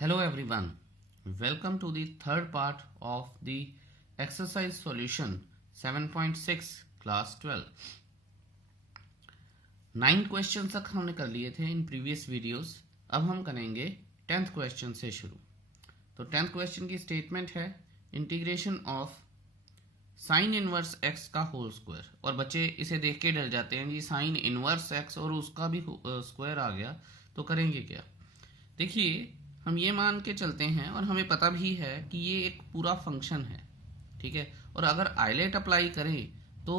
Hello everyone, welcome to the third part of the exercise solution 7.6 class 12. 9 question तक हमने कर लिए थे इन प्रीवियस वीडियोस। अब हम करेंगे 10th क्वेश्चन से शुरू। तो 10th क्वेश्चन की स्टेटमेंट है integration of sine inverse x का होल स्क्वायर। और बच्चे इसे देख के डर जाते हैं जी, साइन इनवर्स एक्स और उसका भी स्क्वायर आ गया तो करेंगे क्या। देखिए, हम ये मान के चलते हैं और हमें पता भी है कि ये एक पूरा फंक्शन है, ठीक है। और अगर आइलेट अप्लाई करें तो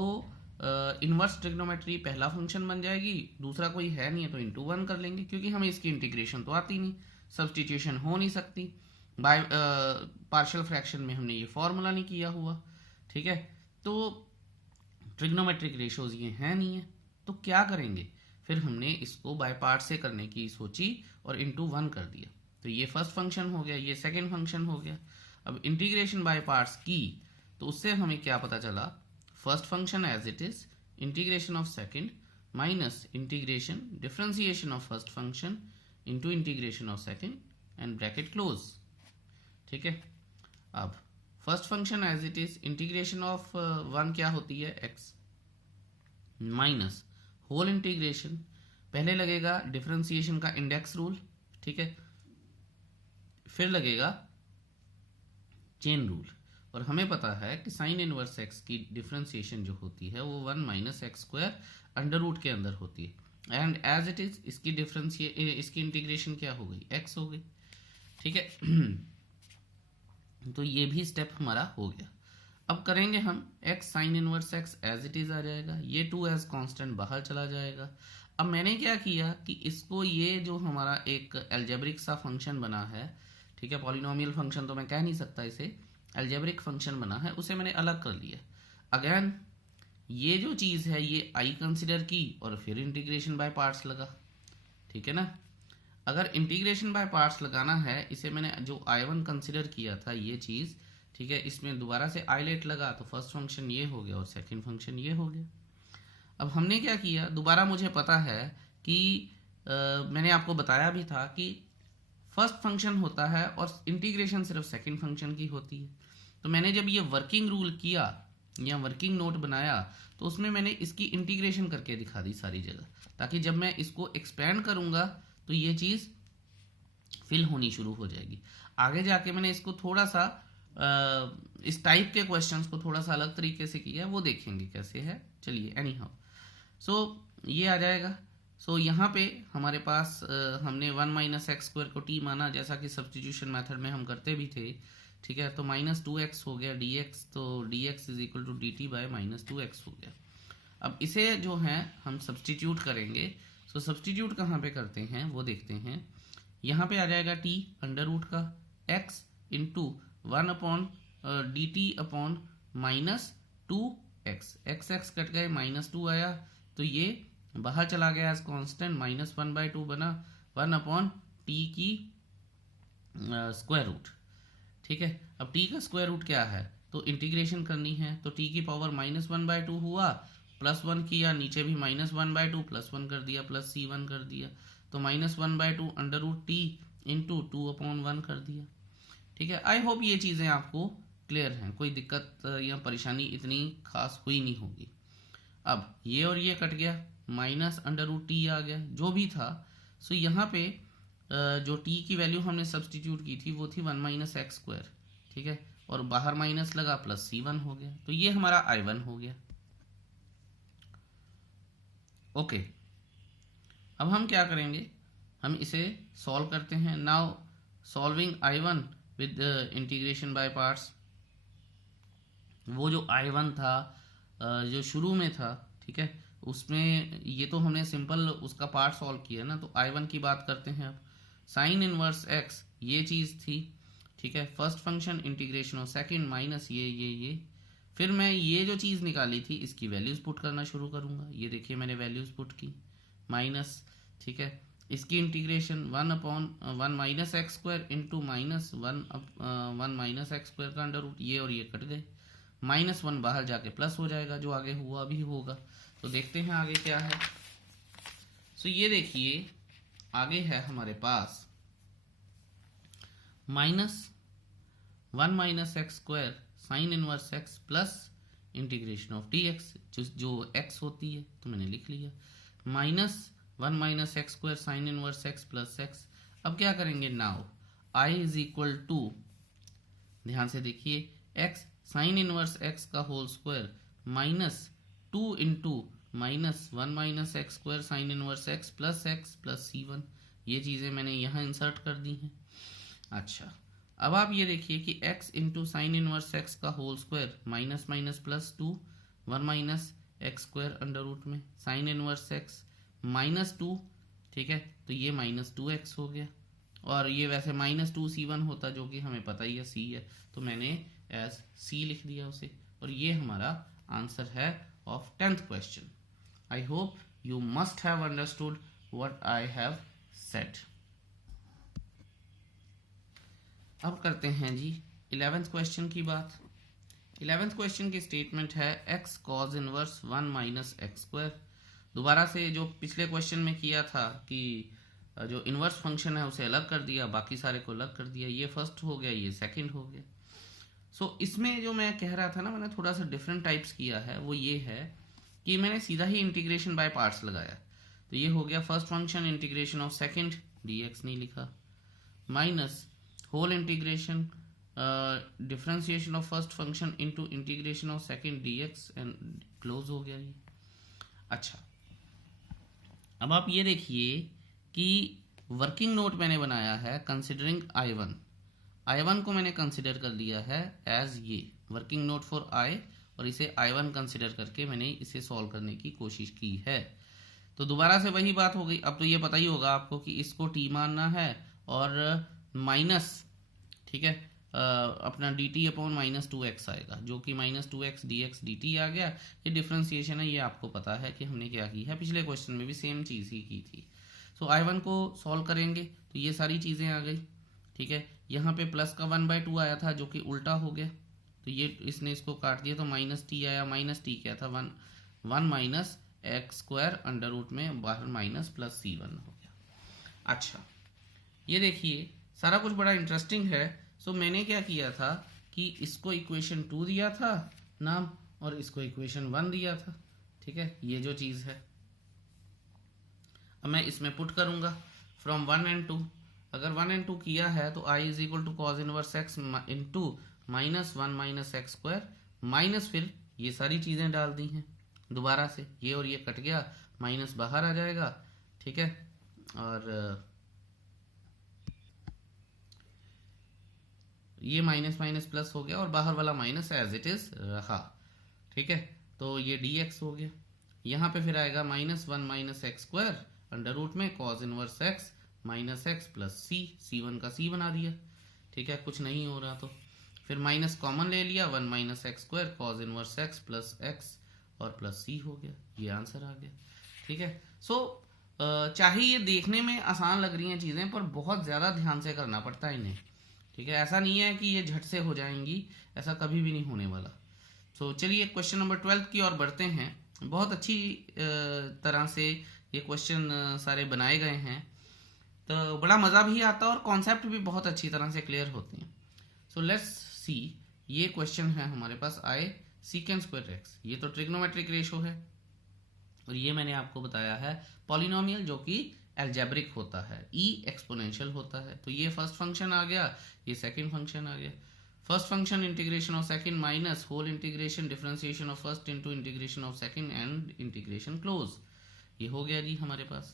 इनवर्स ट्रिग्नोमेट्री पहला फंक्शन बन जाएगी, दूसरा कोई है नहीं है तो इंटू 1 कर लेंगे, क्योंकि हमें इसकी इंटीग्रेशन तो आती नहीं, सब्सटीट्यूशन हो नहीं सकती। बाय पार्शियल फ्रैक्शन में हमने ये फॉर्मूला नहीं किया हुआ, ठीक है। तो ट्रिग्नोमेट्रिक रेशोज ये हैं नहीं है, तो क्या करेंगे। फिर हमने इसको बाय पार्ट से करने की सोची और इंटू 1 कर दिया। तो ये फर्स्ट फंक्शन हो गया, ये सेकंड फंक्शन हो गया। अब इंटीग्रेशन बाय पार्ट्स की तो उससे हमें क्या पता चला, first function as it is, integration of second minus integration differentiation of first function into integration of second and bracket close, ठीक है। अब first function as it is, integration of 1 क्या होती है, x माइनस होल इंटीग्रेशन, पहले लगेगा differentiation का index rule, ठीक है, फिर लगेगा चेन रूल। और हमें पता है कि साइन इनवर्स एक्स की डिफरेंशिएशन जो होती है वो 1 minus x square under root के अंदर होती है। एंड एज इट इज इसकी इंटीग्रेशन क्या हो गई, एक्स हो गई, ठीक है। तो ये भी स्टेप हमारा हो गया। अब करेंगे हम x sine inverse x as it is आ जाएगा, ये 2 एज कांस्टेंट बाहर चला जाएगा। अब मैंने क्या किया कि इसको, ये जो हमारा एक एल्जेब्रिक सा फंक्शन बना है, ठीक है, पॉलिनोमियल फंक्शन तो मैं कह नहीं सकता इसे, एल्जेब्रिक फंक्शन बना है, उसे मैंने अलग कर लिया। अगेन ये जो चीज़ है ये आई कंसिडर की और फिर इंटीग्रेशन बाय पार्ट्स लगा, ठीक है ना। अगर इंटीग्रेशन बाय पार्ट्स लगाना है, इसे मैंने जो I1 कंसिडर किया था ये चीज़, ठीक है, इसमें दोबारा से आइलेट लगा तो फर्स्ट फंक्शन ये हो गया और सेकंड फंक्शन ये हो गया। अब हमने क्या किया, दोबारा मुझे पता है कि मैंने आपको बताया भी था कि फर्स्ट फंक्शन होता है और इंटीग्रेशन सिर्फ सेकंड फंक्शन की होती है। तो मैंने जब ये वर्किंग रूल किया या वर्किंग नोट बनाया तो उसमें मैंने इसकी इंटीग्रेशन करके दिखा दी सारी जगह, ताकि जब मैं इसको एक्सपेंड करूँगा तो ये चीज़ फिल होनी शुरू हो जाएगी। आगे जाके मैंने इसको थोड़ा सा इस टाइप के क्वेश्चंस को थोड़ा सा अलग तरीके से किया है, वो देखेंगे कैसे है। चलिए, एनी हाउ, सो ये आ जाएगा। सो यहाँ पे हमारे पास हमने 1 माइनस एक्स स्क्वायर को t माना, जैसा कि सब्सटीट्यूशन मेथड में हम करते भी थे, ठीक है। तो माइनस 2x हो गया dx, तो dx is equal to dt by minus 2x हो गया। अब इसे जो है हम सब्सटीट्यूट करेंगे। सो सब्सटीट्यूट कहाँ पे करते हैं वो देखते हैं। यहाँ पे आ जाएगा t अंडर रूट का x into 1 upon D T upon minus 2x, x cut गए, माइनस 2 आया तो ये बाहर चला गया एज कांस्टेंट, माइनस 1/2 बना 1 अपॉन टी की स्क्वायर रूट, ठीक है। अब t का स्क्वायर रूट क्या है, तो इंटीग्रेशन करनी है, तो t की पावर माइनस 1/2 हुआ, प्लस 1 किया, नीचे भी माइनस 1/2 प्लस 1 कर दिया, प्लस c1 कर दिया, तो minus 1/2 under root t into 2/1 कर दिया, ठीक है। आई होप ये चीज़ें आपको क्लियर हैं, कोई दिक्कत या परेशानी इतनी खास हुई नहीं होगी। अब ये और ये कट गया, माइनस अंडर रूट टी आ गया, जो भी था। सो यहाँ पे जो टी की वैल्यू हमने सब्सटीट्यूट की थी वो थी 1 माइनस एक्स स्क्वायर, ठीक है, और बाहर माइनस लगा, प्लस c1 हो गया, तो ये हमारा I1 हो गया। ओके, अब हम क्या करेंगे, हम इसे सॉल्व करते हैं। Now solving I1 with integration by parts, वो जो I1 था जो शुरू में था, ठीक है, उसमें ये तो हमने सिंपल उसका पार्ट सॉल्व किया ना, तो I1 की बात करते हैं। अब साइन इनवर्स एक्स ये चीज़ थी, ठीक है, first function integration of second minus ये फिर मैं ये जो चीज़ निकाली थी इसकी वैल्यूज़ पुट करना शुरू करूँगा। ये देखिए मैंने वैल्यूज़ पुट की, माइनस, ठीक है, इसकी integration 1 upon 1 minus x square into minus 1 minus x square का अंडर रूट, ये और ये कट गए, माइनस 1 बाहर जाके प्लस हो जाएगा, जो आगे हुआ भी होगा। तो देखते हैं आगे क्या है। सो ये देखिए आगे है हमारे पास minus 1 minus x square sine inverse x plus integration of d x, जो एक्स होती है तो मैंने लिख लिया, minus 1 minus x square sine inverse x plus x. अब क्या करेंगे, now I is equal to, ध्यान से देखिए, एक्स साइन इनवर्स एक्स का whole square minus 2 into minus 1 minus x square sine inverse x plus c1, ये चीज़ें मैंने यहाँ इंसर्ट कर दी हैं। अच्छा, अब आप ये देखिए कि x into sine inverse x का whole square minus minus plus 2, 1 minus x square under root में साइन इनवर्स एक्स -2, ठीक है, तो ये -2x हो गया, और ये वैसे -2c1 होता जो कि हमें पता ही है c है, तो मैंने एज c लिख दिया उसे, और ये हमारा आंसर है of 10th question. I hope you must have understood what I have said. अब करते हैं जी 11th क्वेश्चन की बात। 11th क्वेश्चन की स्टेटमेंट है x cos inverse 1 minus x square. दोबारा से जो पिछले क्वेश्चन में किया था कि जो इनवर्स फंक्शन है उसे अलग कर दिया, बाकी सारे को अलग कर दिया, ये फर्स्ट हो गया, ये सेकंड हो गया। सो इसमें जो मैं कह रहा था ना, मैंने थोड़ा सा डिफरेंट टाइप्स किया है, वो ये है कि मैंने सीधा ही इंटीग्रेशन बाय पार्ट्स लगाया। तो ये हो गया first function integration of second, dx नहीं लिखा, minus whole integration differentiation of first function into integration of second dx, and close हो गया ये। अच्छा, अब आप ये देखिए कि वर्किंग नोट मैंने बनाया है कंसिडरिंग I1 को मैंने कंसिडर कर लिया है एज ये वर्किंग नोट फॉर I, और इसे I1 कंसिडर करके मैंने इसे सॉल्व करने की कोशिश की है। तो दोबारा से वही बात हो गई। अब तो ये पता ही होगा आपको कि इसको t मानना है और माइनस, ठीक है, अपना dt अपॉन -2x आएगा, जो कि -2x dx dt आ गया। ये डिफ्रेंसिएशन है, ये आपको पता है कि हमने क्या की है, पिछले क्वेश्चन में भी सेम चीज़ ही की थी। सो I1 को सॉल्व करेंगे तो ये सारी चीज़ें आ गई, ठीक है। यहाँ पे प्लस का 1/2 आया था जो कि उल्टा हो गया, तो ये इसने इसको काट दिया, तो -t आया, -t क्या था, 1 minus x square under root में बाहर माइनस प्लस c1 हो गया। अच्छा, ये देखिए सारा कुछ बड़ा इंटरेस्टिंग है। सो मैंने क्या किया था कि इसको इक्वेशन 2 दिया था नाम, और इसको इक्वेशन 1 दिया था, ठीक है, ये जो चीज़ है। अब मैं इसमें पुट करूंगा फ्रॉम 1 and 2। अगर 1 and 2 किया है तो I is equal to cos inverse x into -1 minus x square, minus फिर ये सारी चीज़ें डाल दी हैं दोबारा से, ये और ये कट गया, माइनस बाहर आ जाएगा, ठीक है, और ये माइनस माइनस प्लस हो गया और बाहर वाला माइनस एज इट इज रहा, ठीक है। तो ये dx हो गया, यहाँ पे फिर आएगा -1 minus x square under root में cos inverse x minus x plus c1 का c बना दिया, ठीक है, कुछ नहीं हो रहा तो फिर माइनस कॉमन ले लिया, 1 minus x square cause inverse x plus x और प्लस c हो गया, ये आंसर आ गया, ठीक है। सो चाहे ये देखने में आसान लग रही हैं चीज़ें, पर बहुत ज़्यादा ध्यान से करना पड़ता है इन्हें, ठीक है। ऐसा नहीं है कि ये झट से हो जाएंगी, ऐसा कभी भी नहीं होने वाला। सो चलिए क्वेश्चन नंबर 12 की ओर बढ़ते हैं। बहुत अच्छी तरह से ये क्वेश्चन सारे बनाए गए हैं, तो बड़ा मज़ा भी आता है और कॉन्सेप्ट भी बहुत अच्छी तरह से क्लियर होते हैं। सो लेट्स सी, ये क्वेश्चन है हमारे पास आई सीकेंड स्क्वायर एक्स, ये तो ट्रिग्नोमेट्रिक रेशो है, और ये मैंने आपको बताया है पॉलिनोमियल जो कि एल्जेब्रिक होता है, ई एक्सपोनेंशियल होता है। तो ये फर्स्ट फंक्शन आ गया, ये सेकंड फंक्शन आ गया। First function integration of second minus whole integration differentiation of first into integration of second and integration close, ये हो गया जी हमारे पास।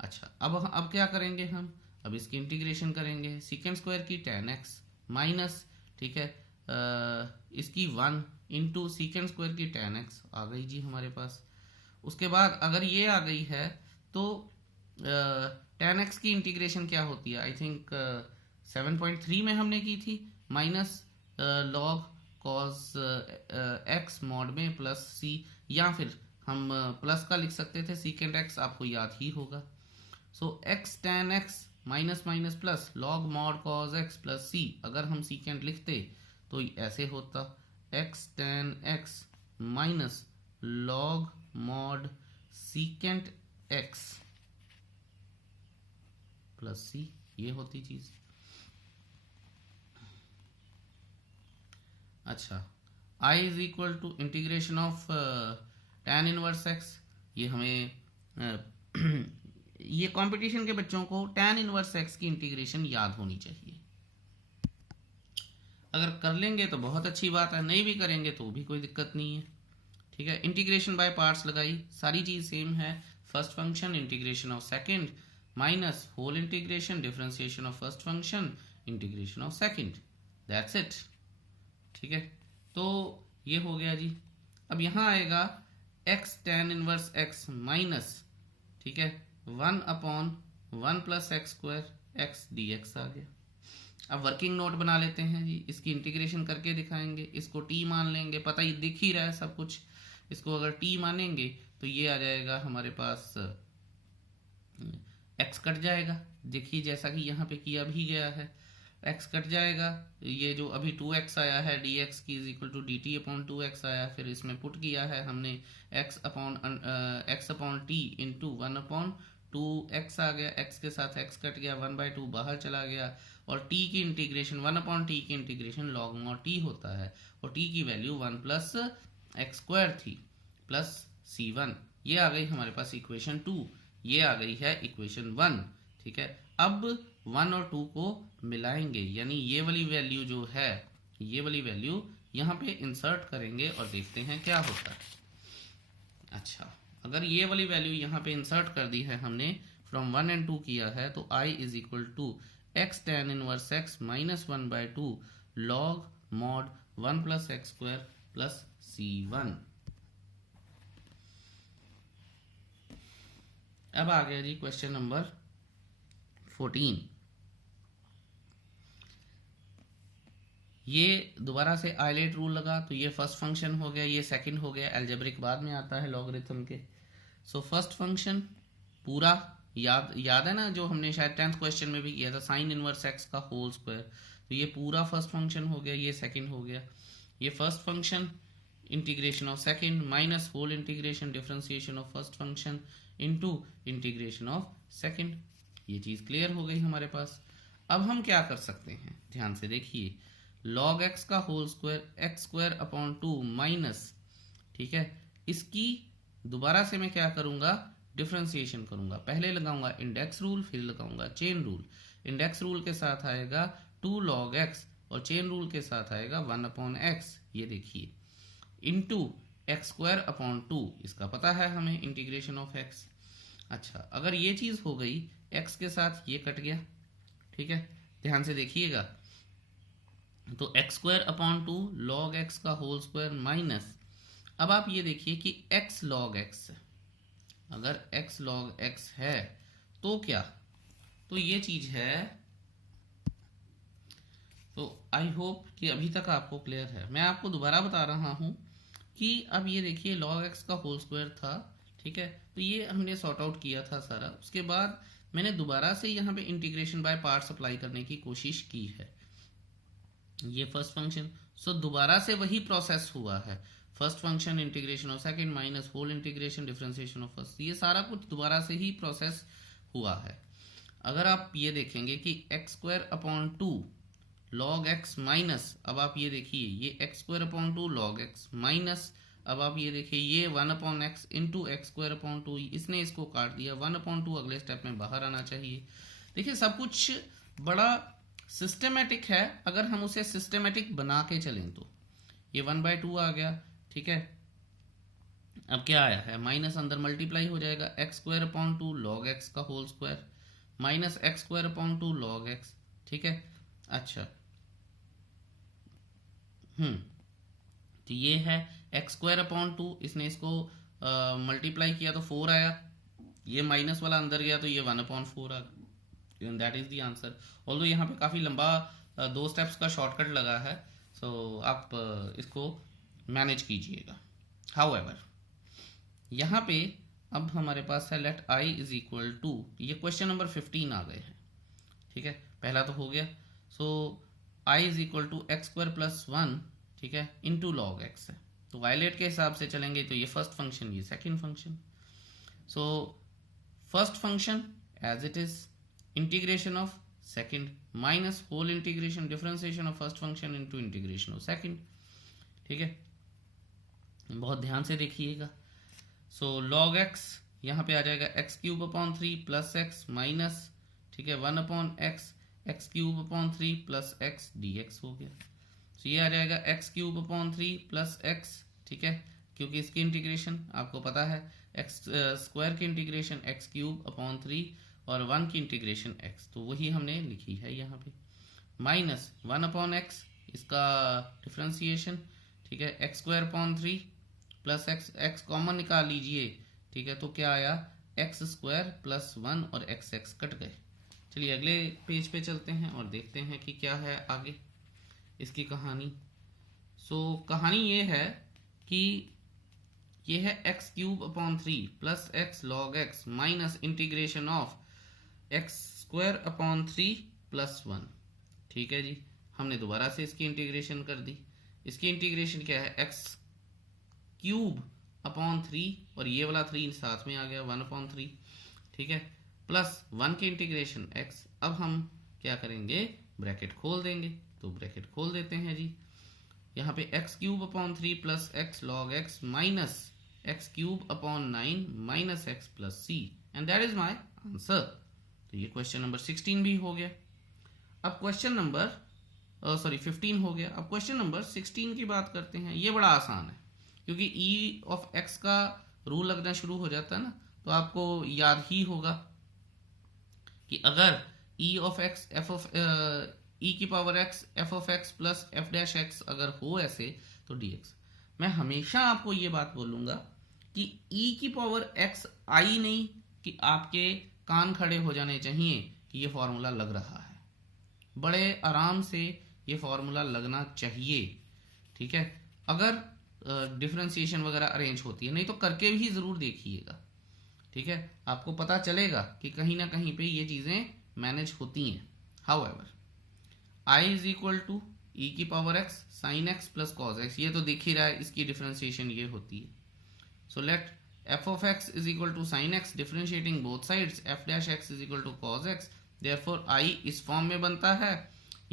अच्छा, अब क्या करेंगे हम, अब इसकी इंटीग्रेशन करेंगे, सेकंड स्क्वायर की tan x माइनस, ठीक है, इसकी 1 इंटू सेकंड स्क्वायर की tan x आ गई जी हमारे पास। उसके बाद अगर ये आ गई है तो tan x की इंटीग्रेशन क्या होती है, आई थिंक 7.3 में हमने की थी, minus log cos x mod में प्लस c, या फिर हम प्लस का लिख सकते थे सीकेंड x, आपको याद ही होगा। सो x tan x minus minus plus log mod cos x plus c, अगर हम सीकेंड लिखते तो ऐसे होता x tan x minus log mod second x plus c, ये होती चीज। अच्छा, I is equal to integration of tan inverse x। ये हमें ये कंपटीशन के बच्चों को tan इनवर्स x की इंटीग्रेशन याद होनी चाहिए। अगर कर लेंगे तो बहुत अच्छी बात है, नहीं भी करेंगे तो भी कोई दिक्कत नहीं है। ठीक है, इंटीग्रेशन बाय पार्ट्स लगाई, सारी चीज सेम है। First function integration of second minus whole integration differentiation of first function integration of second, that's it. ठीक है, तो ये हो गया जी। अब यहां आएगा x tan inverse x minus, ठीक है, 1/1 plus x square x d x आ गया। अब वर्किंग नोट बना लेते हैं जी, इसकी इंटीग्रेशन करके दिखाएंगे। इसको t मान लेंगे, पता ही दिख ही रहा है सब कुछ। इसको अगर t मानेंगे तो ये आ जाएगा हमारे पास x कट जाएगा, देखिए जैसा कि यहाँ पे किया भी गया है, x कट जाएगा। ये जो अभी 2x आया है dx की is equal to dt upon 2x आया, फिर इसमें पुट किया है हमने x upon t into 1/2x आ गया, x के साथ x कट गया, 1/2 बाहर चला गया, और t की इंटीग्रेशन 1/t की इंटीग्रेशन log mod t होता है, और t की वैल्यू 1 प्लस एक्स स्क्वायर थी प्लस c1। ये आ गई हमारे पास इक्वेशन 2, ये आ गई है इक्वेशन 1। ठीक है, अब 1 और 2 को मिलाएंगे, यानी ये वाली वैल्यू जो है, ये वाली वैल्यू यहाँ पे इंसर्ट करेंगे और देखते हैं क्या होता है। अच्छा, अगर ये वाली वैल्यू यहाँ पे इंसर्ट कर दी है हमने, फ्रॉम 1 एंड 2 किया है, तो I is equal to x tan inverse x minus 1/2 log mod 1 plus x square plus c1। अब आ गया जी क्वेश्चन नंबर 14। ये दोबारा से आइलेट रूल लगा, तो ये फर्स्ट फंक्शन हो गया, ये सेकंड हो गया, अलजेब्रिक बाद में आता है लॉगरिथम के। सो फर्स्ट फंक्शन पूरा याद है ना, जो हमने शायद 10th क्वेश्चन में भी किया था, साइन इनवर्स एक्स का होल स्क्वायर। तो ये पूरा फर्स्ट फंक्शन हो गया, ये सेकंड हो गया। ये first function integration of second minus whole integration differentiation of first function into integration of second. ये चीज क्लियर हो गई हमारे पास। अब हम क्या कर सकते हैं, ध्यान से देखिए, log x का whole square x square upon 2 minus, ठीक है, इसकी दोबारा से मैं क्या करूंगा, डिफरेंशिएशन करूंगा। पहले लगाऊंगा इंडेक्स रूल, फिर लगाऊंगा चेन रूल। इंडेक्स रूल के साथ आएगा 2 log x और चेन रूल के साथ आएगा 1/x। ये देखिए, इंटू एक्स स्क्वायर अपॉन 2, इसका पता है हमें, इंटीग्रेशन ऑफ x। अच्छा, अगर ये चीज हो गई, x के साथ ये कट गया, ठीक है, ध्यान से देखिएगा, तो x square upon 2 log x का होल स्क्वायर माइनस, अब आप ये देखिए कि x log x, अगर x log x है तो क्या, तो ये चीज है। तो आई होप कि अभी तक आपको क्लियर है। मैं आपको दोबारा बता रहा हूं कि अब ये देखिए log x का होल स्क्वायर था, ठीक है, तो ये हमने सॉर्ट आउट किया था सारा। उसके बाद मैंने दोबारा से यहाँ पे इंटीग्रेशन बाय पार्ट्स अप्लाई करने की कोशिश की है, ये फर्स्ट फंक्शन। सो दोबारा से वही प्रोसेस हुआ है, first function integration of second minus whole integration differentiation of first, ये सारा कुछ दोबारा से ही प्रोसेस हुआ है। अगर आप ये देखेंगे कि x square upon 2 log x minus, अब आप ये देखिए, ये x square upon 2 log x minus, अब आप ये देखिए, ये 1/x into x square upon 2, इसने इसको काट दिया, 1/2 अगले स्टेप में बाहर आना चाहिए। देखिए सब कुछ बड़ा सिस्टमेटिक है, अगर हम उसे सिस्टमेटिक बना के चलें तो। ये 1/2 आ गया, ठीक है, अब क्या आया है, माइनस अंदर मल्टीप्लाई हो जाएगा, x square upon 2 log x का whole square minus x square upon 2 log x, ठीक है। अच्छा, तो ये है एक्स स्क्वायर अपॉन 2, इसने इसको मल्टीप्लाई किया तो 4 आया, ये माइनस वाला अंदर गया तो ये 1/4 आ गया, that is the answer. Although यहाँ पे काफी लंबा 2 स्टेप्स का शॉर्टकट लगा है, सो आप इसको मैनेज कीजिएगा। हाउएवर यहाँ पे अब हमारे पास है let i is equal to, ये क्वेश्चन नंबर 15 आ गए हैं, ठीक है, पहला तो हो गया। So i is equal to x square plus 1, ठीक है, इंटू लॉग एक्स है, तो वायलेट के हिसाब से चलेंगे तो ये फर्स्ट फंक्शन, ये second function. So first function as it is, integration of second minus whole integration differentiation of first function into integration of second. ठीक है, बहुत ध्यान से देखिएगा। सो लॉग एक्स यहाँ पे आ जाएगा x cube upon 3 plus x minus, ठीक है, 1 upon x, x cube upon 3 plus x d x हो गया। तो ये आ जाएगा x cube upon 3 plus x, ठीक है, क्योंकि इसकी इंटीग्रेशन आपको पता है एक्स स्क्वायर की इंटीग्रेशन एक्स क्यूब अपॉन 3 और 1 की इंटीग्रेशन एक्स, तो वही हमने लिखी है यहाँ पे, माइनस 1 अपॉन एक्स इसका डिफ्रेंसिएशन, ठीक है, x square upon 3 plus x, x common निकाल लीजिए, ठीक है, तो क्या आया एक्स स्क्वायर प्लस 1 और एक्स एक्स कट गए। चलिए अगले पेज पे चलते हैं और देखते हैं कि क्या है आगे इसकी कहानी। सो कहानी ये है कि ये है x cube upon 3 plus x log x minus integration of x square upon 3 plus 1, ठीक है जी। हमने दोबारा से इसकी इंटीग्रेशन कर दी। इसकी इंटीग्रेशन क्या है, एक्स क्यूब अपॉन 3 और ये वाला 3 साथ में आ गया 1 अपॉन 3, ठीक है, प्लस 1 की इंटीग्रेशन एक्स। अब हम क्या करेंगे, ब्रैकेट खोल देंगे, तो ब्रैकेट खोल देते हैं जी। यहाँ पे x cube upon 3 plus x log x minus x cube upon 9 minus x plus c, and that is my answer. तो ये क्वेश्चन नंबर 16 भी हो गया। अब क्वेश्चन नंबर 15 हो गया। अब क्वेश्चन नंबर 16 की बात करते हैं। ये बड़ा आसान है क्योंकि ई ऑफ एक्स का रूल लगना शुरू हो जाता है ना, तो आपको याद ही होगा कि अगर e of x f of e की power x f of x plus f dash x अगर हो ऐसे, तो डी एक्स। मैं हमेशा आपको ये बात बोलूंगा कि ई की पावर एक्स आई नहीं कि आपके कान खड़े हो जाने चाहिए कि ये फॉर्मूला लग रहा है, बड़े आराम से ये फॉर्मूला लगना चाहिए, ठीक है, अगर डिफरेंशिएशन वगैरह अरेंज होती है, नहीं तो करके भी जरूर देखिएगा, ठीक है, आपको पता चलेगा कि कहीं ना कहीं पे ये चीजें मैनेज होती हैं। However I is equal to e की power x sine x plus cos x, ये तो दिख ही रहा है, इसकी डिफरेंशिएशन ये होती है। So let f of x is equal to sine x differentiating both sides f dash x is equal to cos x, therefore I इस फॉर्म में बनता है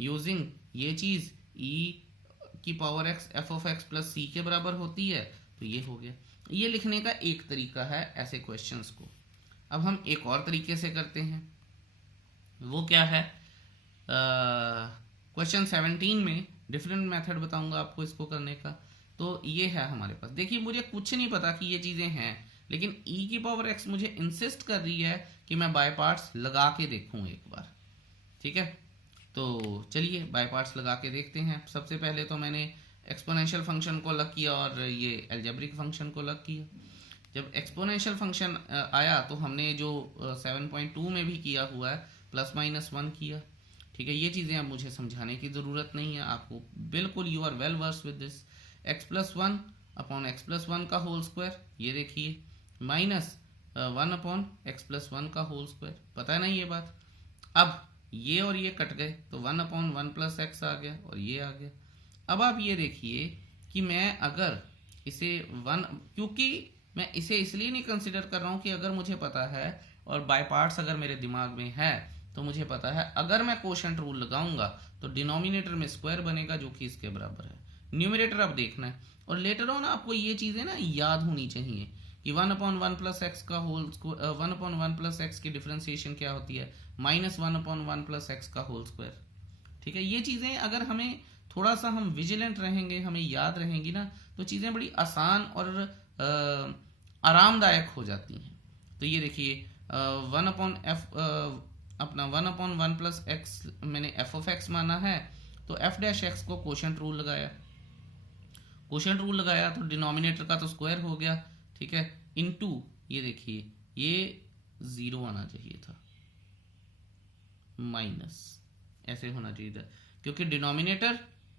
यूजिंग ये चीज ई की power x f of x plus c के बराबर होती है। तो ये हो गया। ये लिखने का एक तरीका है ऐसे क्वेश्चंस को। अब हम एक और तरीके से करते हैं, वो क्या है, क्वेश्चन 17 में डिफरेंट मेथड बताऊंगा आपको इसको करने का। तो ये है हमारे पास, देखिए मुझे कुछ नहीं पता कि ये चीजें हैं, लेकिन ई की पावर एक्स मुझे इंसिस्ट कर रही है कि मैं बाय पार्ट्स लगा के देखूं एक बार, ठीक है। तो चलिए बाय पार्ट्स लगा के देखते हैं। सबसे पहले तो मैंने एक्सपोनेंशियल फंक्शन को अलग किया और ये एल्जेब्रिक फंक्शन को अलग किया। जब एक्सपोनेंशियल फंक्शन आया तो हमने जो 7.2 में भी किया हुआ है प्लस माइनस 1 किया, ठीक है। ये चीज़ें अब मुझे समझाने की ज़रूरत नहीं है, आपको बिल्कुल you are well versed with this. X plus 1 upon x plus 1 का होल स्क्वायर, ये देखिए, माइनस 1 अपॉन एक्स प्लस 1 का होल स्क्वायर, पता है ना ये बात। अब ये और ये कट गए तो 1 अपॉन 1 प्लस एक्स आ गया और ये आ गया। अब आप ये देखिए कि मैं अगर इसे 1, क्योंकि मैं इसे इसलिए नहीं कंसिडर कर रहा हूँ कि अगर मुझे पता है और बाय पार्ट्स अगर मेरे दिमाग में है तो मुझे पता है अगर मैं कोशेंट रूल लगाऊंगा तो डिनोमिनेटर में स्क्वायर बनेगा जो कि इसके बराबर है। न्यूमरेटर अब देखना है और लेटर ऑन आपको ये चीजें ना याद होनी चाहिए कि 1 अपॉन 1 प्लस एक्स का होल 1 अपॉन 1 प्लस एक्स की डिफरेंशिएशन क्या होती है, माइनस 1 अपॉन 1 प्लस एक्स का होल स्क्वायर, ठीक है। ये चीजें अगर हमें थोड़ा सा हम विजिलेंट रहेंगे, हमें याद रहेंगी ना, तो चीजें बड़ी आसान और आरामदायक हो जाती हैं। तो ये देखिए 1 अपॉन एफ अपना 1 अपॉन 1 प्लस एक्स मैंने एफ ऑफ एक्स माना है, तो एफ डैश एक्स को कोशेंट रूल लगाया, कोशेंट रूल लगाया तो डिनोमिनेटर का तो स्क्वायर हो गया, ठीक है, इनटू ये देखिए ये 0 आना चाहिए था, माइनस ऐसे होना चाहिए था क्योंकि डिनोमिनेटर,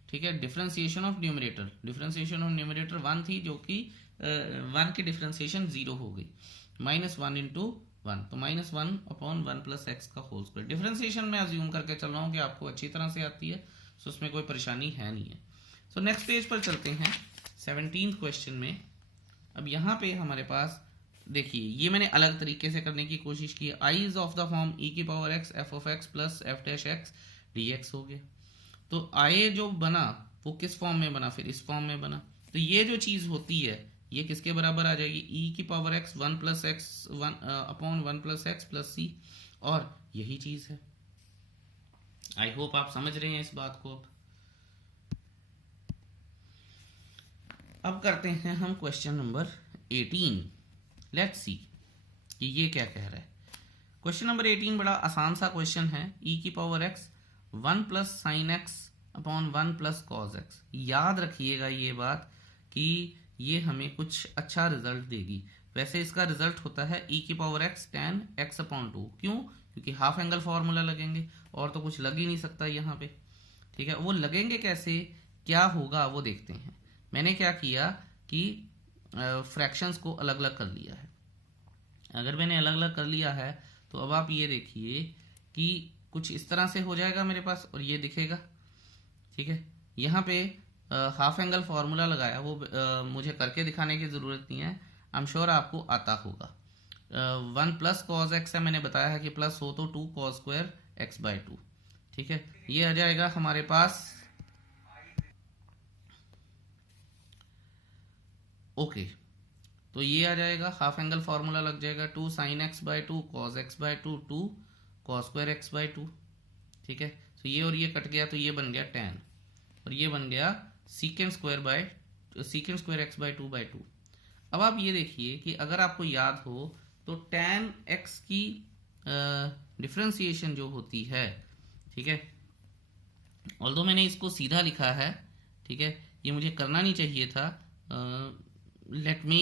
ठीक है, differentiation of numerator, differentiation of numerator 1 थी जो कि 1 की डिफरेंशिएशन 0 हो गई, माइनस 1 इंटू 1, तो माइनस 1 अपॉन 1 प्लस एक्स का होल स्क्वायर। डिफरेंशिएशन मैं अज्यूम करके चल रहा हूँ कि आपको अच्छी तरह से आती है, सो उसमें कोई परेशानी है नहीं है। सो नेक्स्ट पेज पर चलते हैं 17th क्वेश्चन में। अब यहाँ पे हमारे पास देखिए ये मैंने अलग तरीके से करने की कोशिश की। I is of the form ई की power x f of x plus f dash x d x हो गया। तो आई जो बना वो किस फॉर्म में बना, फिर इस फॉर्म में बना। तो ये जो चीज होती है ये किसके बराबर आ जाएगी, ई की power x 1 plus x 1 upon 1 plus x plus c, और यही चीज है। आई होप आप समझ रहे हैं इस बात को। अब करते हैं हम क्वेश्चन नंबर 18। लेट्स सी कि ये क्या कह रहा है। क्वेश्चन नंबर 18 बड़ा आसान सा क्वेश्चन है। ई की power x 1 plus sine x upon 1 plus cos x. याद रखिएगा ये बात कि ये हमें कुछ अच्छा रिजल्ट देगी। वैसे इसका रिजल्ट होता है ई की power x tan x upon 2। क्यों? क्योंकि हाफ एंगल फॉर्मूला लगेंगे, और तो कुछ लग ही नहीं सकता यहाँ पे। ठीक है, वो लगेंगे कैसे, क्या होगा वो देखते हैं। मैंने क्या किया कि फ्रैक्शंस को अलग अलग कर लिया है। अगर मैंने अलग अलग कर लिया है तो अब आप ये देखिए कि कुछ इस तरह से हो जाएगा मेरे पास, और ये दिखेगा। ठीक है, यहाँ पे हाफ एंगल फॉर्मूला लगाया, वो मुझे करके दिखाने की ज़रूरत नहीं है, आई एम श्योर आपको आता होगा। 1 प्लस कॉज एक्स है, मैंने बताया है कि प्लस हो तो 2 कॉज स्क्वायर एक्स बाई 2। ठीक है, ये आ जाएगा हमारे पास। ओके, तो ये आ जाएगा, हाफ एंगल फॉर्मूला लग जाएगा 2 sine x by 2 cos x by 2 2 cos square x by 2। ठीक है, तो ये और ये कट गया तो ये बन गया tan, और ये बन गया secant square x by 2 by 2। अब आप ये देखिए कि अगर आपको याद हो तो tan x की डिफ्रेंसिएशन जो होती है, ठीक है, ऑल्दो मैंने इसको सीधा लिखा है, ठीक है, ये मुझे करना नहीं चाहिए था। Let me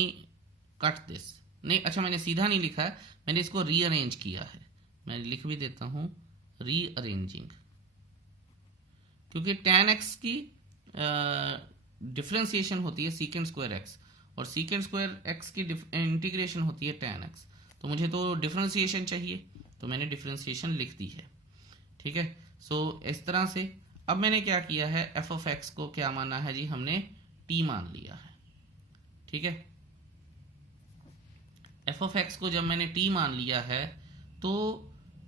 cut this. नहीं, अच्छा मैंने सीधा नहीं लिखा है, मैंने इसको रीअरेंज किया है। मैं लिख भी देता हूं रीअरेंजिंग, क्योंकि tan x की डिफ्रेंसिएशन होती है सीकेंड स्क्वायर एक्स, और सीकेंड स्क्वायर एक्स की इंटीग्रेशन होती है tan x। तो मुझे तो डिफ्रेंसिएशन चाहिए, तो मैंने डिफ्रेंसिएशन लिख दी है। ठीक है, सो इस तरह से अब मैंने क्या किया है, एफ ऑफ एक्स को क्या माना है जी, हमने t मान लिया है। ठीक है, एफ ऑफ एक्स को जब मैंने t मान लिया है तो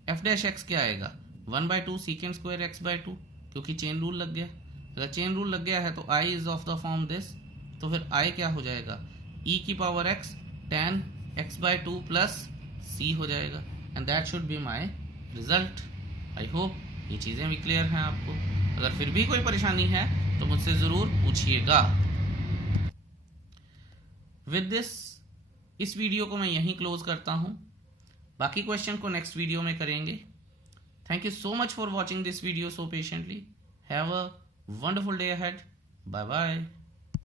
एफ डैश एक्स क्या आएगा, 1 by 2 secant square x by 2, क्योंकि चेन रूल लग गया। अगर चेन रूल लग गया है तो i is of the form this, तो फिर i क्या हो जाएगा, e की power x tan x by 2 plus c हो जाएगा, and that should be my result. I hope ये चीज़ें भी क्लियर हैं आपको। अगर फिर भी कोई परेशानी है तो मुझसे ज़रूर पूछिएगा। विद दिस इस वीडियो को मैं यहीं क्लोज करता हूं, बाकी क्वेश्चन को नेक्स्ट वीडियो में करेंगे। Thank you so much for watching this video so patiently. Have a wonderful day ahead. Bye bye.